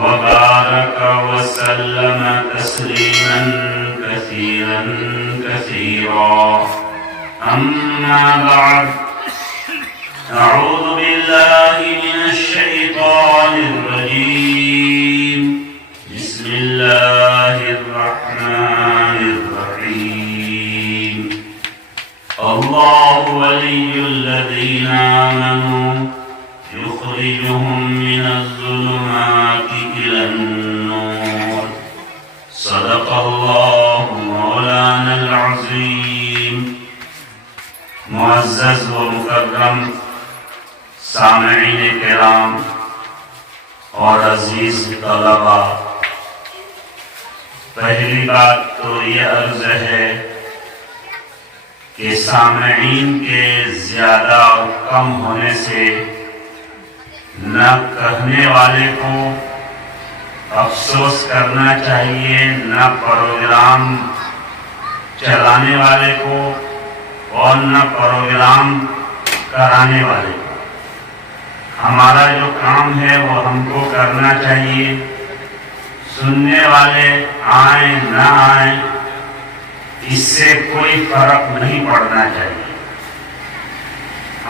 وبارك وسلم تسليما كثيرا كثيرا. أما بعد، أعوذ بالله من الشيطان الرجيم. بسم الله الرحمن الرحيم. الله ولي الذين آمنوا يخرجهم من الظلمات إلى النور. صدق الله مولانا العظيم. معزز و مکرم سامعین کرام اور عزیز طلباء، پہلی بات تو یہ عرض ہے کہ سامعین کے زیادہ اور کم ہونے سے نہ کہنے والے کو افسوس کرنا چاہیے، نہ پروگرام چلانے والے کو اور نہ پروگرام کرانے والے کو. ہمارا جو کام ہے وہ ہم کو کرنا چاہیے. سننے والے آئیں نہ آئیں اس سے کوئی فرق نہیں پڑنا چاہیے.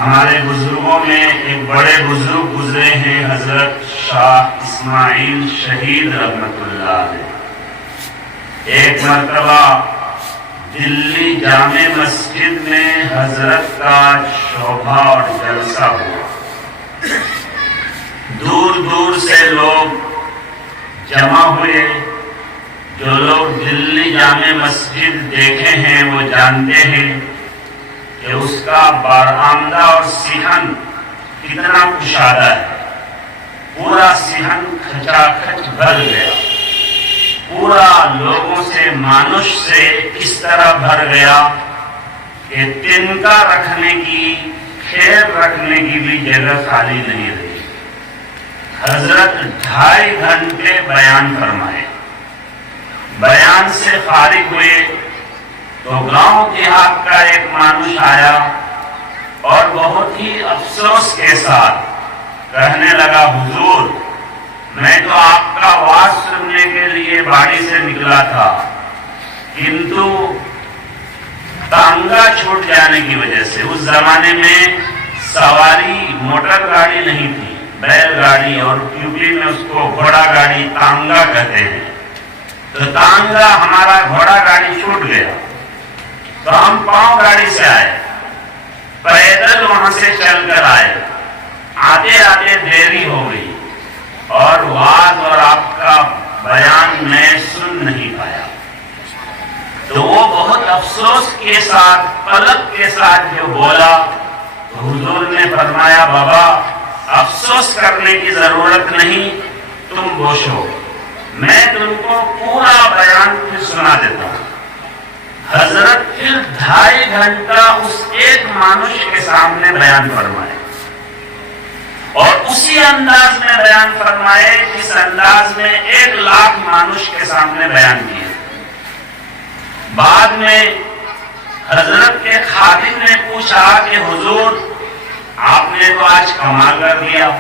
ہمارے بزرگوں میں ایک بڑے بزرگ گزرے ہیں، حضرت شاہ اسماعیل شہید رحمت اللہ علیہ. ایک مرتبہ دلی جامع مسجد میں حضرت کا شوبھا اور جلسہ ہوا. دور دور سے لوگ جمع ہوئے. جو لوگ دلی جامع مسجد دیکھے ہیں وہ جانتے ہیں کہ اس کا بارآمدہ اور صحن کتنا کشادہ ہے. پورا صحن کھچا کھچ بھر گیا. پورا لوگوں سے، مانوش سے اس طرح بھر گیا کہ تنکا رکھنے کی، کھیر رکھنے کی بھی جگہ خالی نہیں رہی. حضرت 2.5 گھنٹے بیان فرمائے. بیان سے فارغ ہوئے تو گاؤں دیہات کا ایک مانوش آیا اور بہت ہی افسوس کے ساتھ کہنے لگا، حضور میں تو آپ کا واز سننے کے لیے باڑی سے نکلا تھا، کنتو تانگا چھوٹ جانے کی وجہ سے، اس زمانے میں سواری موٹر گاڑی نہیں تھی، بیل گاڑی، اور یوپی میں اس کو گھوڑا گاڑی تانگا کہتے ہیں. تو تانگا ہمارا گھوڑا گاڑی چھوٹ گیا تو ہم پاؤں گاڑی سے آئے، پیدل وہاں سے چل کر آئے. آتے آتے دیری ہو گئی اور واز اور آپ کا بیان میں سن نہیں پایا. تو وہ بہت افسوس کے ساتھ، قلق کے ساتھ جو بولا تو حضور نے فرمایا، بابا افسوس کرنے کی ضرورت نہیں، تم بوشو، میں تم کو پورا بیان پھر سنا دیتا ہوں. حضرت پھر 2.5 گھنٹہ اس ایک مانوش کے سامنے بیان فرمائے اور اسی انداز میں بیان فرمائے جس انداز میں 1 لاکھ مانوش کے سامنے بیان کیے. بعد میں حضرت کے خادم نے پوچھا کہ حضور آپ نے تو آج کمال کر دیا،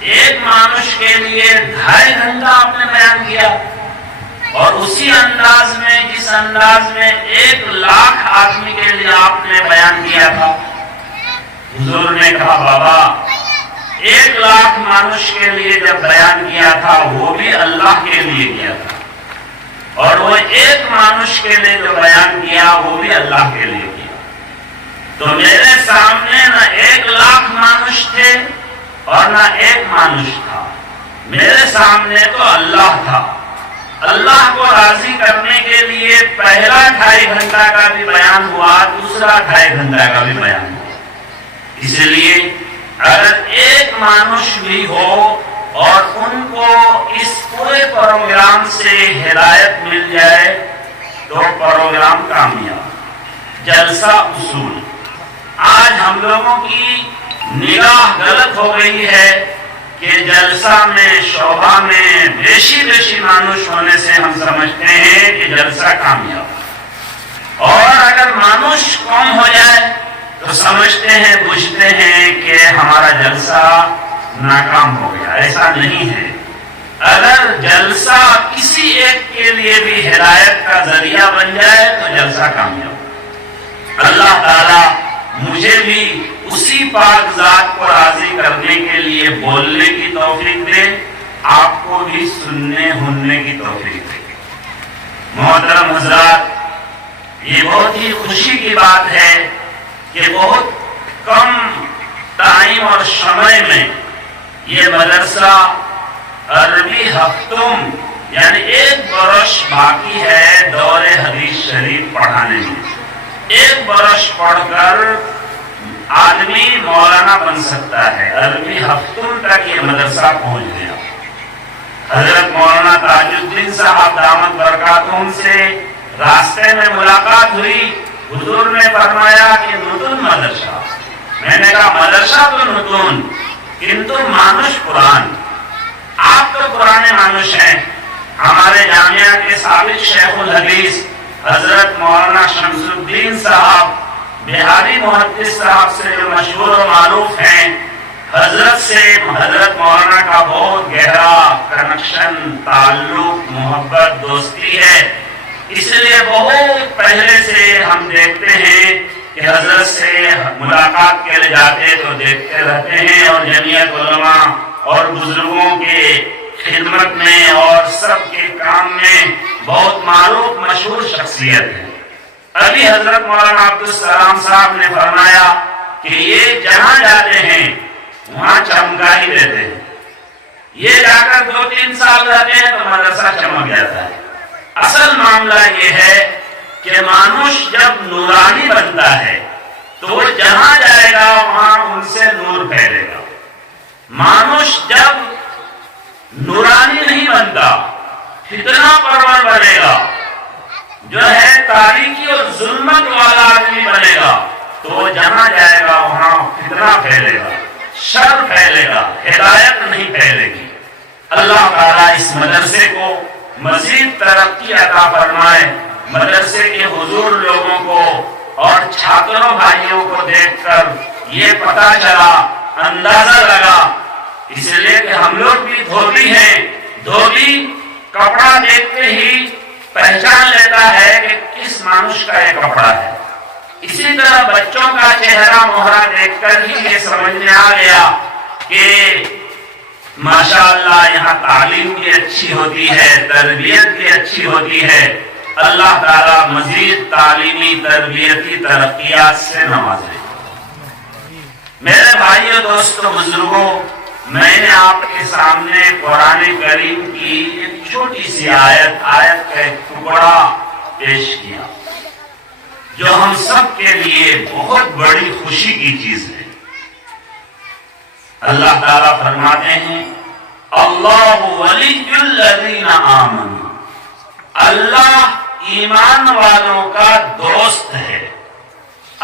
ایک مانوش کے لیے 2.5 گھنٹہ آپ نے بیان کیا اور اسی انداز میں، جس انداز میں 1 لاکھ آدمی کے لیے آپ نے بیان کیا تھا. حضور نے کہا، بابا 1 لاکھ مانوش کے لیے جب بیان کیا تھا وہ بھی اللہ کے لیے کیا تھا، اور وہ 1 مانوش کے لیے جو بیان کیا وہ بھی اللہ کے لیے کیا. تو میرے سامنے نہ 1 لاکھ مانوش تھے اور نہ 1 مانوش تھا. میرے سامنے تو اللہ تھا. اللہ کو راضی کرنے کے لیے پہلا 2.5 گھنٹہ کا بھی بیان ہوا، دوسرا 2.5 گھنٹہ کا بھی بیان ہوا. اس لیے اگر 1 مانوش بھی ہو اور ان کو اس پورے پروگرام سے ہدایت مل جائے تو پروگرام کامیاب. جلسہ اصول. آج ہم لوگوں کی نگاہ غلط ہو گئی ہے کہ جلسہ میں، شوبہ میں بیشی مانوش ہونے سے ہم سمجھتے ہیں کہ جلسہ کامیاب، اور اگر مانوش کم ہو جائے تو سمجھتے ہیں، بوجھتے ہیں کہ ہمارا جلسہ ناکام ہو گیا. ایسا نہیں ہے. اگر جلسہ کسی ایک کے لیے بھی ہدایت کا ذریعہ بن جائے تو جلسہ کامیاب۔ اللہ تعالیٰ مجھے بھی اسی پاک ذات کو راضی کرنے کے لیے بولنے کی توفیق دے، آپ کو بھی سننے ہننے کی توفیق دے۔ محترم حضرات، یہ بہت ہی خوشی کی بات ہے کہ بہت کم ٹائم اور سمے میں یہ مدرسہ عربی ہفتم یعنی 1 برس باقی ہے دور حدیث شریف پڑھانے میں۔ 1 برس پڑھ کر آدمی مولانا بن سکتا ہے۔ عربی ہفتم تک یہ مدرسہ پہنچ گیا۔ حضرت مولانا تاج الدین صاحب دامت برکاتہم سے راستے میں ملاقات ہوئی۔ حضور نے فرمایا کہ نتن مدرسہ، میں نے کہا مدرسہ تو نتن کنتو مانوش پران، آپ تو پرانے مانوش ہیں۔ ہمارے جامعہ کے سابق شیخ الحدیث حضرت مولانا شمس الدین صاحب بہاری محدث صاحب سے جو مشہور و معروف ہیں، حضرت سے حضرت مولانا کا بہت گہرا کنیکشن، تعلق، محبت، دوستی ہے۔ اس لیے بہت پہلے سے ہم دیکھتے ہیں کہ حضرت سے ملاقات کے لیے جاتے تو دیکھتے رہتے ہیں، اور جمعیت علماء اور بزرگوں کے خدمت میں اور سب کے کام میں بہت معروف مشہور شخصیت ہے۔ ابھی حضرت مولانا عبدالسلام صاحب نے فرمایا کہ یہ جہاں جاتے ہیں وہاں چمکا ہی دیتے ہیں، یہ جا کر 2-3 سال رہتے ہیں تو مدرسہ چمک جاتا ہے۔ اصل معاملہ یہ ہے کہ مانوش جب نورانی بنتا ہے تو وہ جہاں جائے گا وہاں ان سے نور پھیلے گا۔ مانوش جب نورانی نہیں بنتا، فتنہ پرور بنے گا، جو ہے تاریکی اور ظلمت والا آدمی بنے گا، تو وہ جہاں جائے گا وہاں فتنہ پھیلے گا، شر پھیلے گا، ہدایت نہیں پھیلے گی۔ اللہ تعالیٰ اس مدرسے کو مزید ترقی عطا فرمائے۔ مدرسے کے حضور لوگوں کو اور چھاتروں بھائیوں کو دیکھ کر یہ پتہ چلا، اندازہ لگا، اس لیے کہ ہم لوگ بھی دھوبی ہیں، دھوبی کپڑا دیکھتے ہی پہچان لیتا ہے کہ کس مانوش کا یہ کپڑا ہے۔ اسی طرح بچوں کا چہرہ مہرہ دیکھ کر ہی یہ سمجھ میں آ گیا کہ ماشاءاللہ یہاں تعلیم بھی اچھی ہوتی ہے، تربیت بھی اچھی ہوتی ہے۔ اللہ تعالیٰ مزید تعلیمی تربیتی ترقیات سے نوازے۔ میرے بھائیوں، دوستوں، بزرگوں، میں نے آپ کے سامنے قرآن کریم کی ایک چھوٹی سی آیت کا ایک ٹکڑا پیش کیا جو ہم سب کے لیے بہت بڑی خوشی کی چیز ہے۔ اللہ تعالیٰ فرماتے ہیں اللہ ولی الذین آمنوا، اللہ ایمان والوں کا دوست ہے،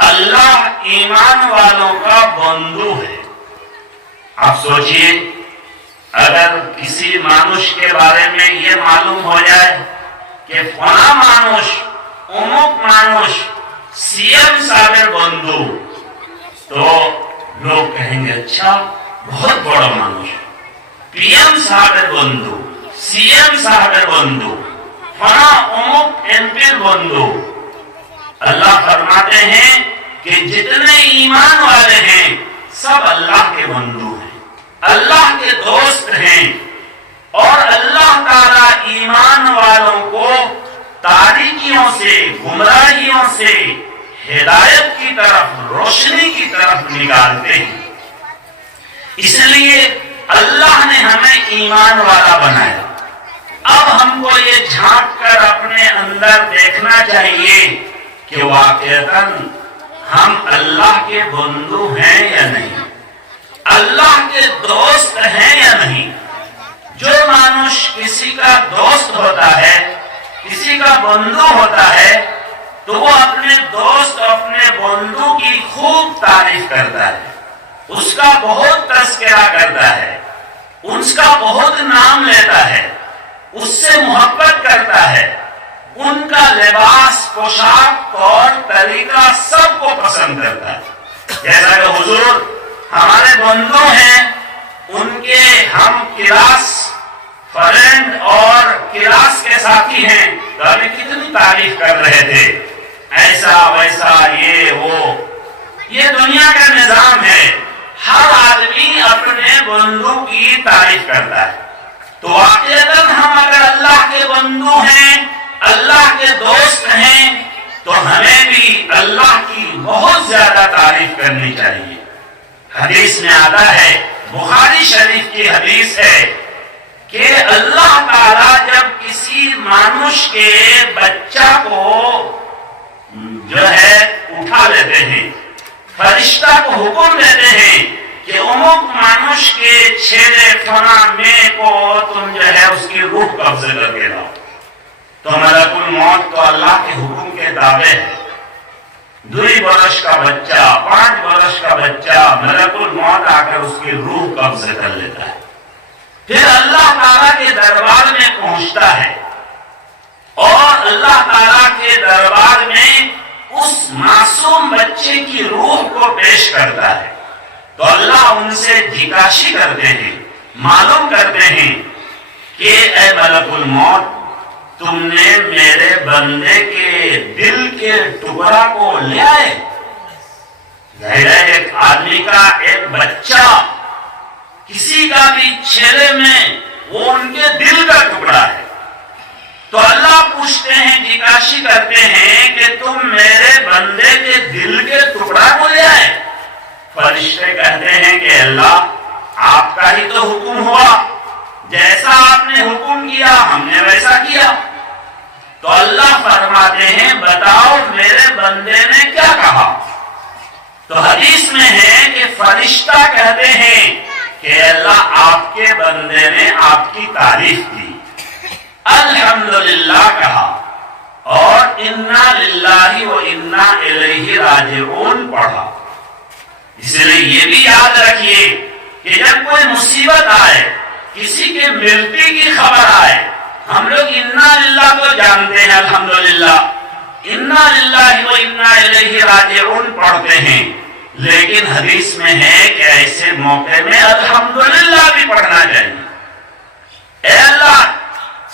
اللہ ایمان والوں کا بندو ہے۔ آپ سوچئے اگر کسی مانوش کے بارے میں یہ معلوم ہو جائے کہ فلاں مانوش، امک مانوش سی ایم صاحب بندو، تو لوگ کہیں گے اچھا بہت بڑا مانوش، پی ایم صاحب بندو، سی ایم صاحب بندو، فلاں امک ایم پی بندو۔ اللہ فرماتے ہیں کہ جتنے ایمان والے ہیں سب اللہ کے بندو ہیں، اللہ کے دوست ہیں، اور اللہ تعالیٰ ایمان والوں کو تاریکیوں سے، گمراہیوں سے ہدایت کی طرف، روشنی کی طرف نکالتے ہیں۔ اس لیے اللہ نے ہمیں ایمان والا بنایا۔ اب ہم کو یہ جھانک کر اپنے اندر دیکھنا چاہیے کہ واقعتاً ہم اللہ کے بندو ہیں یا نہیں، اللہ کے دوست ہیں یا نہیں۔ جو مانوش کسی کا دوست ہوتا ہے، کسی کا بندو ہوتا ہے، تو وہ اپنے دوست، اپنے بندو کی خوب تعریف کرتا ہے، اس کا بہت تذکرہ کرتا ہے، اس کا بہت نام لیتا ہے، اس سے محبت کرتا ہے، ان کا لباس، پوشاک، طور طریقہ سب کو پسند کرتا ہے۔ جیسا کہ حضور ہمارے بندو ہیں، ان کے ہم کلاس فرینڈ اور کلاس کے ساتھی ہیں تو ہمیں کتنی تعریف کر رہے تھے، ایسا ویسا یہ وہ. یہ دنیا کا نظام ہے، ہر آدمی اپنے بندو کی تعریف کرتا ہے. تو واقعتاً ہم اگر اللہ کے بندو ہیں، اللہ کے دوست ہیں، تو ہمیں بھی اللہ کی بہت زیادہ تعریف کرنی چاہیے. حدیث میں آتا ہے، بخاری شریف کی حدیث ہے کہ اللہ تعالیٰ جب کسی مانوش کے بچہ کو جو ہے اٹھا لیتے ہیں، فرشتہ کو حکم دیتے ہیں کہ امک مانوش کے چھیلے فنا میں کو تم جو ہے اس کی روح قبضے کر کے لاؤ، تو ملک الموت تو اللہ کے حکم کے تابع ہے. 2 برس کا بچہ، 5 برس کا بچہ، ملک الموت آ کر اس کی روح قبضے کر لیتا ہے. پھر اللہ تعالیٰ کے دربار میں پہنچتا ہے اور اللہ تعالیٰ کے دربار میں اس معصوم بچے کی روح کو پیش کرتا ہے. تو اللہ ان سے جھکاشی کرتے ہیں، معلوم کرتے ہیں کہ اے ملک الموت، تم نے میرے بندے کے دل کے ٹکڑا کو لے آئے. ظاہر ہے ایک آدمی کا ایک بچہ کسی کا بھی چھیلے میں وہ ان کے دل کا ٹکڑا ہے. تو اللہ پوچھتے ہیں، جھکاشی کرتے ہیں کہ تم میرے بندے کے دل کے ٹکڑا کو لے آئے. فرشتے کہتے ہیں کہ اللہ، آپ کا ہی تو حکم ہوا، جیسا آپ نے حکم کیا ہم نے ویسا کیا. تو اللہ فرماتے ہیں، بتاؤ میرے بندے نے کیا کہا. تو حدیث میں ہے کہ فرشتہ کہتے ہیں کہ اللہ، آپ کے بندے نے آپ کی تعریف کی، الحمدللہ کہا اور انا للہ و انا الیہ راجعون پڑھا. اس لیے یہ بھی یاد رکھیے کہ جب کوئی مصیبت آئے، کسی کے ملنے کی خبر آئے، ہم لوگ انا للہ تو جانتے ہیں، الحمدللہ انا للہ و انا الیہ راجعون پڑھتے ہیں، لیکن حدیث میں ہے کہ ایسے موقع میں الحمدللہ بھی پڑھنا چاہیے. اے اللہ،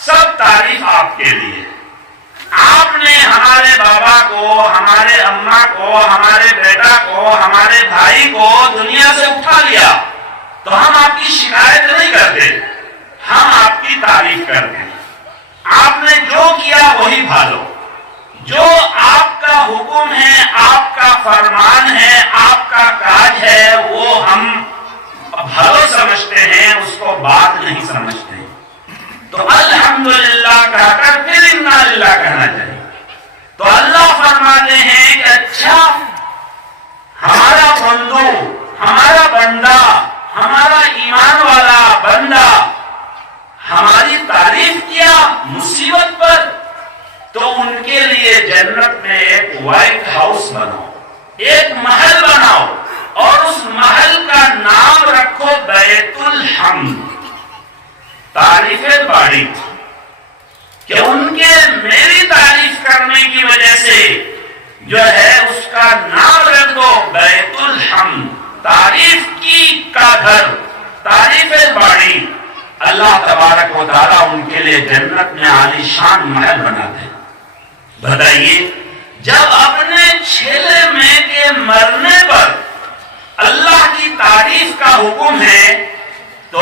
سب تعریف آپ کے لیے. آپ نے ہمارے بابا کو، ہمارے اماں کو، ہمارے بیٹا کو، ہمارے بھائی کو دنیا سے اٹھا لیا، تو ہم آپ کی شکایت نہیں کرتے، ہم آپ کی تعریف کرتے ہیں. آپ نے جو کیا وہی بھالو، جو آپ کا حکم ہے، آپ کا فرمان ہے، آپ کا کاج ہے، وہ ہم بھلو سمجھتے ہیں، اس کو بات نہیں سمجھتے. تو الحمدللہ کہا کر پھر انا للہ کہنا چاہیے. تو اللہ فرماتے ہیں کہ اچھا، ہمارا بندو، ہمارا بندہ، ہمارا ایمان والا بندہ ہماری تعریف کیا مصیبت پر، تو ان کے لیے جنت میں ایک وائٹ ہاؤس بناؤ، ایک محل بناؤ، اور اس محل کا نام رکھو بیت الحمد، تعریف باڑی. کہ ان کے میری تعریف کرنے کی وجہ سے جو ہے اس کا نام رکھ دو بیت الحمد، تعریف کی کا گھر، تعریف باڑی. اللہ تبارک و تعالیٰ ان کے لیے جنت میں عالی شان محل بناتے ہیں. بتائیے، جب اپنے چھیلے میں کے مرنے پر اللہ کی تعریف کا حکم ہے، تو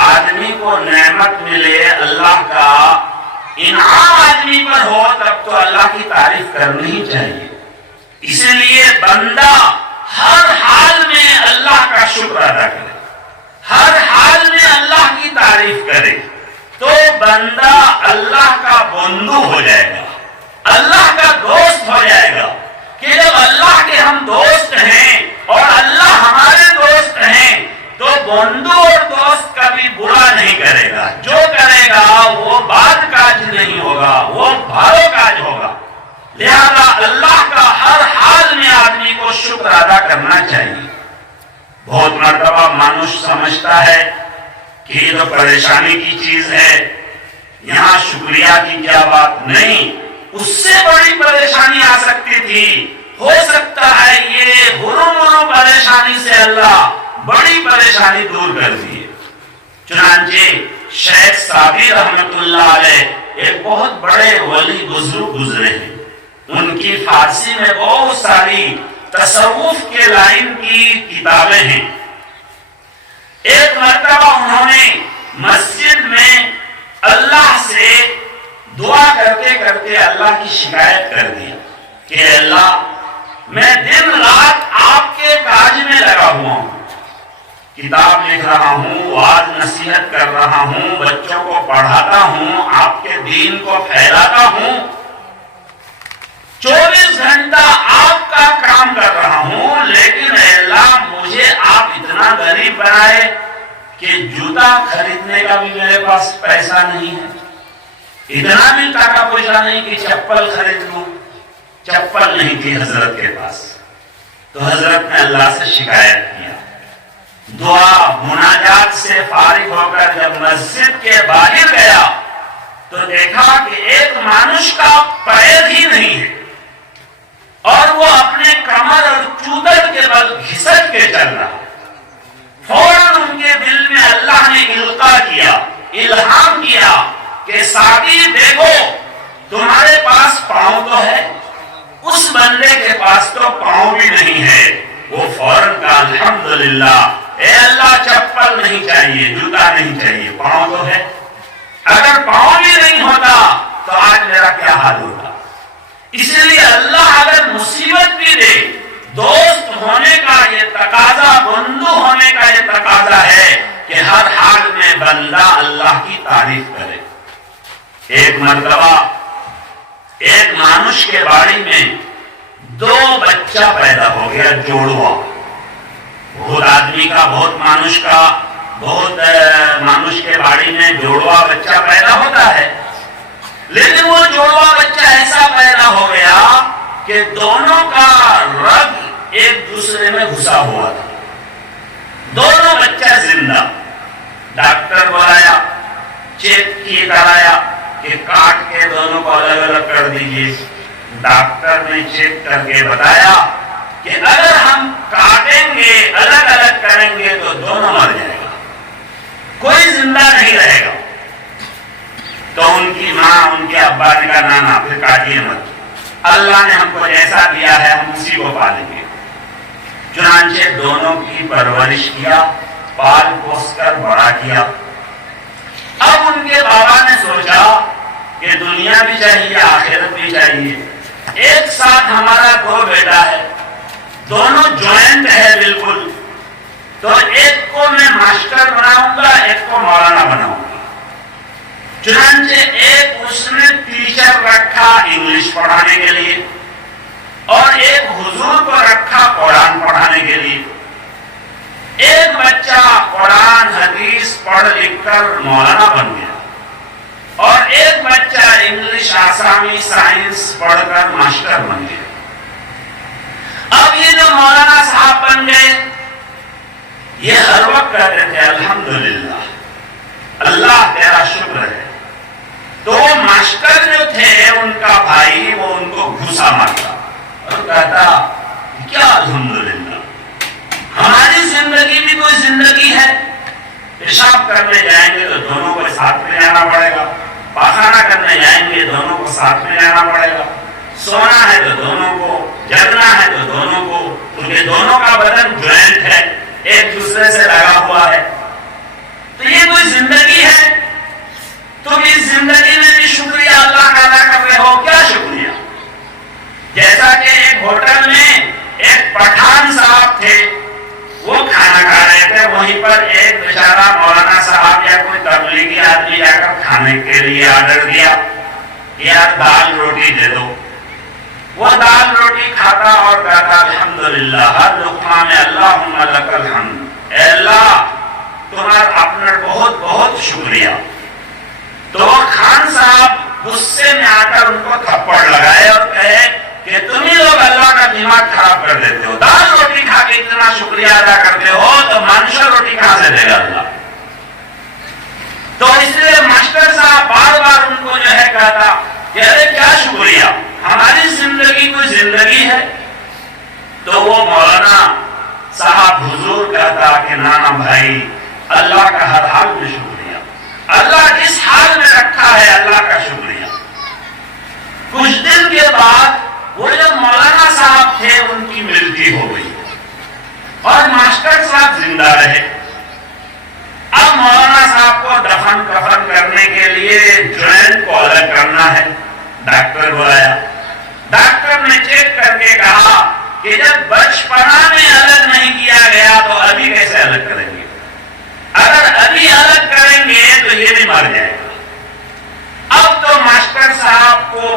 آدمی کو نعمت ملے، اللہ کا انعام آدمی پر ہو، تب تو اللہ کی تعریف کرنی ہی چاہیے. اس لیے بندہ ہر حال میں اللہ کا شکر ادا کرے، ہر حال میں اللہ کی تعریف کرے، تو بندہ اللہ کا بندو ہو جائے گا، اللہ کا دوست ہو جائے گا. کہ جب اللہ کے ہم دوست ہیں اور اللہ ہمارے دوست ہیں، تو بندو اور دوست کبھی برا نہیں کرے گا، جو کرے گا وہ بات کاج نہیں ہوگا، وہ بھارو کاج ہوگا. لہذا اللہ کا ہر حال میں آدمی کو شکر ادا کرنا چاہیے. بہت مرتبہ مانوش سمجھتا ہے کہ یہ تو پریشانی کی چیز ہے، یہاں شکریہ کی کیا بات. نہیں، اس سے بڑی پریشانی آ سکتی تھی. ہو سکتا ہے یہ ہرو پریشانی سے اللہ بڑی پریشانی دور کر دیے. چنانچہ شیخ سعدی رحمت اللہ علیہ ایک بہت بڑے ولی بزرگ گزرے ہیں، ان کی فارسی میں بہت ساری تصوف کے لائن کی کتابیں ہیں۔ ایک مرتبہ انہوں نے مسجد میں اللہ سے دعا کرتے کرتے اللہ کی شکایت کر دی کہ اللہ میں دن رات آپ کے کاج میں لگا ہوا ہوں، کتاب لکھ رہا ہوں، وعظ نصیحت کر رہا ہوں، بچوں کو پڑھاتا ہوں، آپ کے دین کو پھیلاتا ہوں، 24 گھنٹہ آپ کا کام کر رہا ہوں، لیکن اے اللہ مجھے آپ اتنا غریب بنائے کہ جوتا خریدنے کا بھی میرے پاس پیسہ نہیں ہے، اتنا بھی ٹکا پیسہ نہیں کہ چپل خرید لوں، چپل نہیں تھی حضرت کے پاس۔ تو حضرت نے اللہ سے شکایت کیا، دعا مناجات سے فارغ ہو کر جب مسجد کے باہر گیا تو دیکھا کہ ایک مانوش کا پیر ہی نہیں ہے اور وہ اپنے کمر اور چودر کے بل گھسٹ کے چل رہا۔ فوراً ان کے دل میں اللہ نے القاء کیا، الہام کیا کہ سعدی دیکھو تمہارے پاس پاؤں تو ہے، اس بندے کے پاس تو پاؤں بھی نہیں ہے۔ وہ فوراً کہا الحمدللہ، اے اللہ چپل نہیں چاہیے، جوتا نہیں چاہیے، پاؤں تو ہے۔ اگر پاؤں بھی نہیں ہوتا تو آج میرا کیا حال ہوتا؟ اس لیے اللہ اگر مصیبت بھی دے، دوست ہونے کا یہ تقاضا، بندو ہونے کا یہ تقاضا ہے کہ ہر حال میں بندہ اللہ کی تعریف کرے۔ ایک مرتبہ ایک مانوش کے باڑی میں 2 بچہ پیدا ہو گیا، جوڑوا، بہت آدمی کا، بہت مانوش کا، بہت مانوش کے باڑی میں جوڑوا بچہ پیدا ہوتا ہے، لیکن وہ جوڑوا بچہ ایسا پیدا ہو گیا کہ دونوں کا رگ ایک دوسرے میں گھسا ہوا تھا، دونوں بچہ زندہ۔ ڈاکٹر بلایا، چیک کی کرایا کہ کاٹ کے دونوں کو الگ الگ کر دیجیے۔ ڈاکٹر نے چیک کر کے بتایا کہ اگر ہم کاٹیں گے، الگ الگ کریں گے تو دونوں مر جائے گا، کوئی زندہ نہیں رہے گا۔ تو ان کی ماں، ان کے ابا نے کہا نانا پھر کاٹیے مت، اللہ نے ہم کو ایسا دیا ہے ہم اسی کو پالیں گے۔ چنانچہ دونوں کی پرورش کیا، پال پوس کر بڑا کیا۔ اب ان کے بابا نے سوچا کہ دنیا بھی چاہیے، آخرت بھی چاہیے، ایک ساتھ ہمارا 2 بیٹا ہے، دونوں جوائنٹ ہے بالکل، تو ایک کو میں ماسٹر بناؤں گا، ایک کو مولانا بناؤں گا۔ چنانچہ ایک اس نے ٹیچر رکھا انگلش پڑھانے کے لیے اور ایک حضور کو رکھا قرآن پڑھانے کے لیے۔ ایک بچہ قرآن حدیث پڑھ لکھ کر مولانا بن گیا اور ایک بچہ انگلش، آسامی، سائنس پڑھ کر ماسٹر بن گیا۔ اب یہ جو مولانا صاحب بن گئے، یہ ہر وقت کہتے تھے الحمدللہ، اللہ تیرا شکر ہے۔ تو وہ ماسٹر جو تھے ان کا بھائی، وہ ان کو گھوسا مارتا اور کہتا کیا الحمدللہ، ہماری زندگی بھی کوئی زندگی ہے، پیشاب کرنے جائیں گے تو دونوں کو ساتھ میں جانا پڑے گا، پاخانہ کرنے جائیں گے دونوں کو ساتھ میں جانا پڑے گا، سونا ہے تو دونوں کو، جگنا ہے تو دونوں کو، ان کے دونوں کا بدن جوائنٹ ہے، ایک دوسرے سے لگا ہوا ہے۔ تو یہ کوئی زندگی ہے؟ تم اس زندگی میں بھی شکریہ اللہ کا ادا کر رہے ہو، کیا شکریہ؟ جیسا کہ ایک ہوٹل میں ایک پٹھان صاحب تھے، وہ کھانا کھا رہے تھے، وہیں پر ایک بیچارہ مولانا صاحب یا کوئی تبلیغی آدمی جا کر کھانے کے لیے آرڈر دیا، یار دال روٹی دے دو۔ وہ دال روٹی کھاتا اور کہتا الحمدللہ، ہر لقمہ میں اللہم لک الحمد، اے اللہ تمہارا اپنا بہت بہت شکریہ۔ تو خان صاحب غصے میں آ کر ان کو تھپڑ لگائے اور کہے کہ تم ہی لوگ اللہ کا دماغ خراب کر دیتے ہو، دال روٹی کھا کے اتنا شکریہ ادا کرتے ہو تو منشا روٹی کہاں سے دے گا اللہ؟ تو اس لیے ماسٹر صاحب بار بار ان کو جو ہے کہتا کہ ارے کیا شکریہ، ہماری زندگی کوئی زندگی ہے؟ تو وہ مولانا صاحب حضور کہتا کہ نانا بھائی، اللہ کا ہر حال میں شکریہ، اللہ جس حال میں رکھا ہے اللہ کا شکریہ. کچھ دن کے بعد وہ جو مولانا صاحب تھے ان کی ملتی ہو گئی اور ماسٹر صاحب زندہ رہے. اب مولانا صاحب کو دفن کفن کرنے کے لیے جوائنٹ کو الگ کرنا ہے. ڈاکٹر بلایا. ڈاکٹر نے چیک کر کے کہا کہ جب بچپنا میں الگ نہیں کیا گیا تو ابھی کیسے الگ کریں گے؟ اگر ابھی الگ کریں گے تو یہ بھی مر جائے گا. اب تو ماسٹر صاحب کو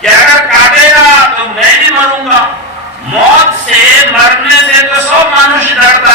کہ اگر کاٹے گا تو میں بھی مروں گا. موت سے, مرنے سے تو سب مانوش ڈرتا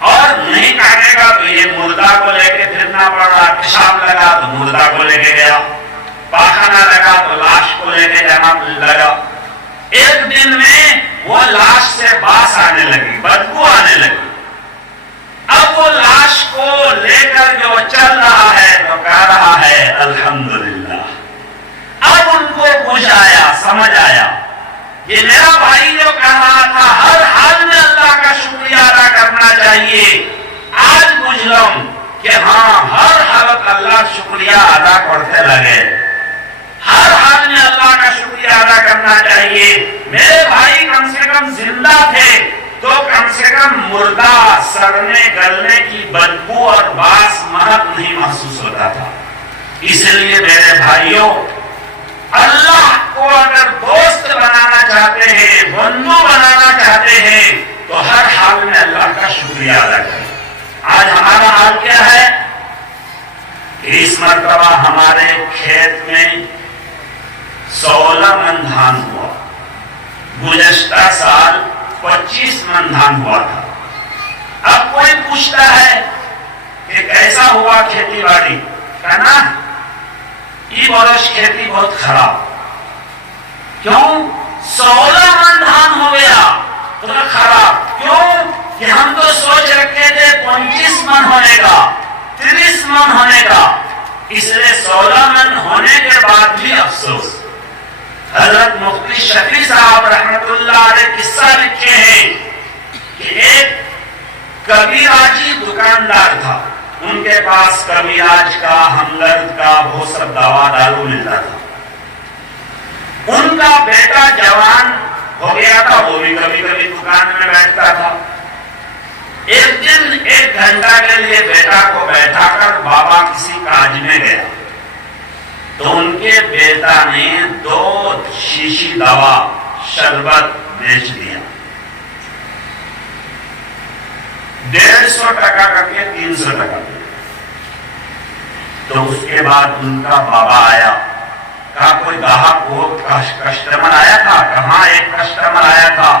اور نہیں کاٹے گا تو یہ مردہ کو لے کے پھرنا پڑ رہا. پیشاب لگا تو مردہ کو لے کے گیا, پاخانہ لگا تو لاش کو لے کے جانا لگا. ایک دن میں وہ لاش سے باس آنے لگی, بدبو آنے لگی. اب وہ لاش کو لے کر جو چل رہا ہے تو کہہ رہا ہے الحمدللہ. اب ان کو بوجھ آیا, سمجھ آیا یہ میرا بھائی جو کہہ رہا تھا ہر حال میں اللہ کا شکریہ ادا کرنا چاہیے, آج بوجھ لوں کہ ہاں ہر حالت اللہ شکریہ ادا کرتے لگے. ہر حال میں اللہ کا شکریہ ادا کرنا چاہیے. میرے بھائی کم سے کم زندہ تھے تو کم سے کم مردہ سڑنے گلنے کی بدبو اور باس مہک نہیں محسوس ہوتا تھا. اس لیے میرے بھائیوں, اللہ کو اگر دوست بنانا چاہتے ہیں, بندو بنانا چاہتے ہیں تو ہر حال میں اللہ کا شکریہ ادا کریں. آج ہمارا حال کیا ہے کہ اس مرتبہ ہمارے کھیت میں 16 من دھان ہوا. گزشتہ سال 25 من دھان ہوا تھا. اب کوئی پوچھتا ہے کہ کیسا ہوا کھیتی باڑی, کہنا یہ برش کھیتی بہت خراب. کیوں؟ 16 من دھان ہو گیا تو خراب کیوں کہ ہم تو سوچ رکھے تھے 25 من ہونے کا, 30 من ہونے کا. اس لیے 16 من ہونے کے بعد بھی افسوس. حضرت مفتی شفیع صاحب رحمت اللہ علیہ قصہ لکھے ہیں کہ ایک کبیراجی دکاندار تھا. ان کے پاس کبیراج کا, ہمدرد کا وہ سب دوا دارو ملتا تھا. ان کا بیٹا جوان ہو گیا تھا, وہ بھی کبھی کبھی دکان میں بیٹھتا تھا. ایک دن 1 گھنٹہ کے لیے بیٹا کو بیٹھا کر بابا کسی کاج میں گیا تو ان کے بیٹا نے 2 شیشی دوا شربت بیچ دیا. 150 ٹکا کر کے 300 ٹکا. تو اس کے بعد ان کا بابا آیا, کہا کوئی گاہک وہ کسٹمر آیا تھا؟ کہاں ایک کسٹمر آیا تھا,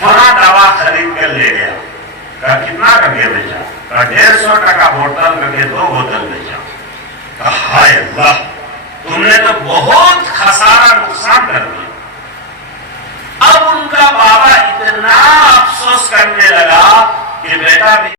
وہاں دوا خرید کر لے گیا. کہا کتنا کر کے بیچا؟ کہا 150 ٹکا بوتل کر کے 2 بوتل بیچا. کہا ہائے اللہ, تم نے تو بہت